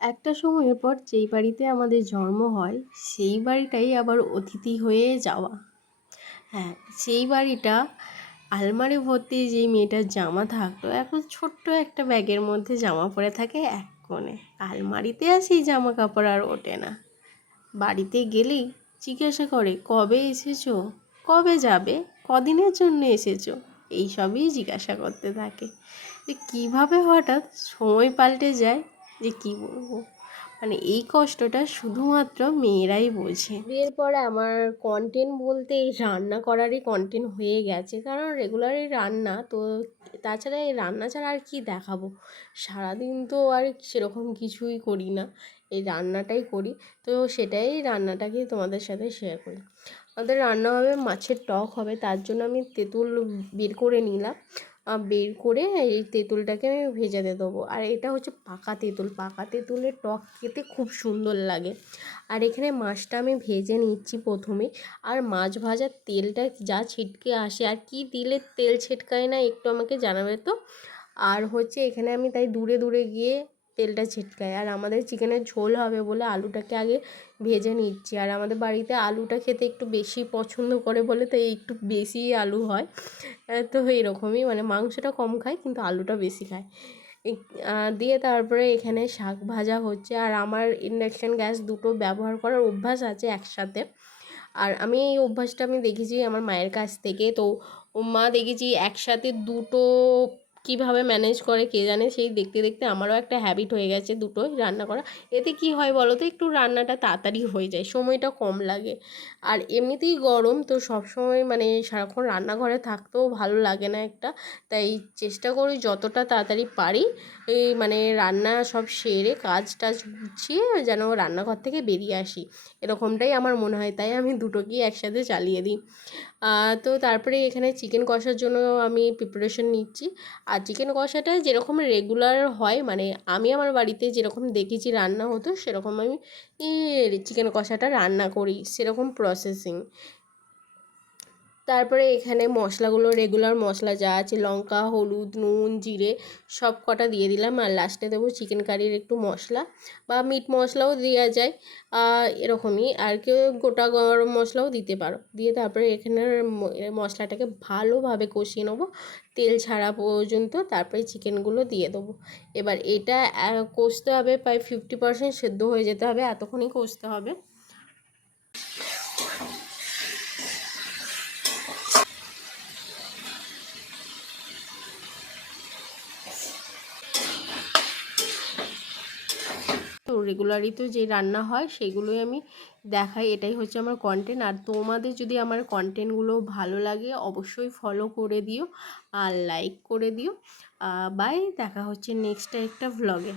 একটা সময়ের পর যেই বাড়িতে আমাদের জন্ম হয়, সেই বাড়িটাই আবার অতিথি হয়ে যাওয়া। হ্যাঁ সেই বাড়িটা আলমারি ভর্তি যেই মেয়েটার জামা থাকতো, এখন ছোট্ট একটা ব্যাগের মধ্যে জামা পরে থাকে এক কোণে। আলমারিতে আর সেই জামা কাপড় আর ওঠে না। বাড়িতে গেলেই জিজ্ঞাসা করে, কবে এসেছ? কবে যাবে? কদিনের জন্য এসেছ? এইসবই জিজ্ঞাসা করতে থাকে। যে কীভাবে হঠাৎ সময় পাল্টে যায় যে কী বলব? মানে এই কষ্টটা শুধুমাত্র মেয়েরাই বোঝে। বিয়ের পরে আমার কন্টেন্ট বলতে এই রান্না করারই কন্টেন্ট হয়ে গেছে। কারণ রেগুলারই রান্না, তো তাছাড়া এই রান্না ছাড়া আর কি দেখাবো? সারাদিন তো আর সেরকম কিছুই করি না। এই রান্নাটাই করি। তো সেটাই রান্নাটাকে তোমাদের সাথে শেয়ার করি। আমাদের রান্না হবে মাছের টক হবে, তার জন্য আমি তেঁতুল বের করে নিলাম। বের করে এই তেঁতুলটাকে আমি ভেজাতে দেবো। আর এটা হচ্ছে পাকা তেঁতুল। পাকা তেঁতুলের টক খেতে খুব সুন্দর লাগে। আর এখানে মাছটা আমি ভেজে নিচ্ছি প্রথমে। আর মাছ ভাজার তেলটা যা ছিটকে আসে, আর কি দিলে তেল ছিটকায় না একটু আমাকে জানাবে তো? আর হচ্ছে এখানে আমি তাই দূরে দূরে গিয়ে তেলটা ছিটকায়। আর আমাদের চিকেনের ঝোল হবে বলে আলুটাকে আগে ভেজে নিচ্ছি। আর আমাদের বাড়িতে আলুটা খেতে একটু বেশি পছন্দ করে বলে তাই একটু বেশি আলু হয়। তো এরকমই মানে মাংসটা কম খায় কিন্তু আলুটা বেশি খায়। দিয়ে তারপরে এখানে শাক ভাজা হচ্ছে। আর আমার ইন্ডাকশান গ্যাস দুটো ব্যবহার করার অভ্যাস আছে একসাথে। আর আমি এই অভ্যাসটা আমি দেখেছি আমার মায়ের কাছ থেকে। তো মা দেখেছি একসাথে দুটো কীভাবে ম্যানেজ করে কে জানে, সেই দেখতে দেখতে আমারও একটা হ্যাবিট হয়ে গেছে দুটোই রান্না করা। এতে কি হয় বলো তো, একটু রান্নাটা তাড়াতাড়ি হয়ে যায়, সময়টা কম লাগে। আর এমনিতেই গরম, তো সবসময় মানে সারাক্ষণ রান্নাঘরে থাকতেও ভালো লাগে না একটা। তাই চেষ্টা করি যতটা তাড়াতাড়ি পারি, এই মানে রান্না সব সেরে কাজ টাজ গুছিয়ে যেন রান্নাঘর থেকে বেরিয়ে আসি। এরকমটাই আমার মনে হয়, তাই আমি দুটোকেই একসাথে চালিয়ে দিই। তো তারপরে এখানে চিকেন কষার জন্য আমি প্রিপারেশন নিচ্ছি। আর চিকেন কষাটা যেরকম রেগুলার হয় মানে আমি আমার বাড়িতে যেরকম দেখেছি রান্না হতো, সেরকম আমি চিকেন কষাটা রান্না করি, সেরকম প্রসেসিং তারপরে এখানে মশলাগুলো রেগুলার মশলা যা আছে, লঙ্কা, হলুদ, নুন, জিরে, সব কটা দিয়ে দিলাম। আর লাস্টে দেবো চিকেন কারির একটু মশলা বা মিট মশলাও দেওয়া যায় এরকমই। আর কেউ গোটা গরম মশলাও দিতে পারো। দিয়ে তারপরে এখানে মশলাটাকে ভালোভাবে কষিয়ে নেব। তেল ছাড়া পর্যন্ত তারপরে চিকেনগুলো দিয়ে দেবো। এবার এটা কষতে হবে, প্রায় ফিফটি পার্সেন্ট সেদ্ধ হয়ে যেতে হবে। এতক্ষণই কষতে হবে তো রেগুলারই তো যে রান্না হয় সেগুলোই আমি দেখাই, এটাই হচ্ছে আমার কন্টেন্ট আর তোমাদের যদি আমার কন্টেন্টগুলো ভালো লাগে অবশ্যই ফলো করে দিও আর লাইক করে দিও। বাই দেখা হচ্ছে নেক্সট একটা ভ্লগে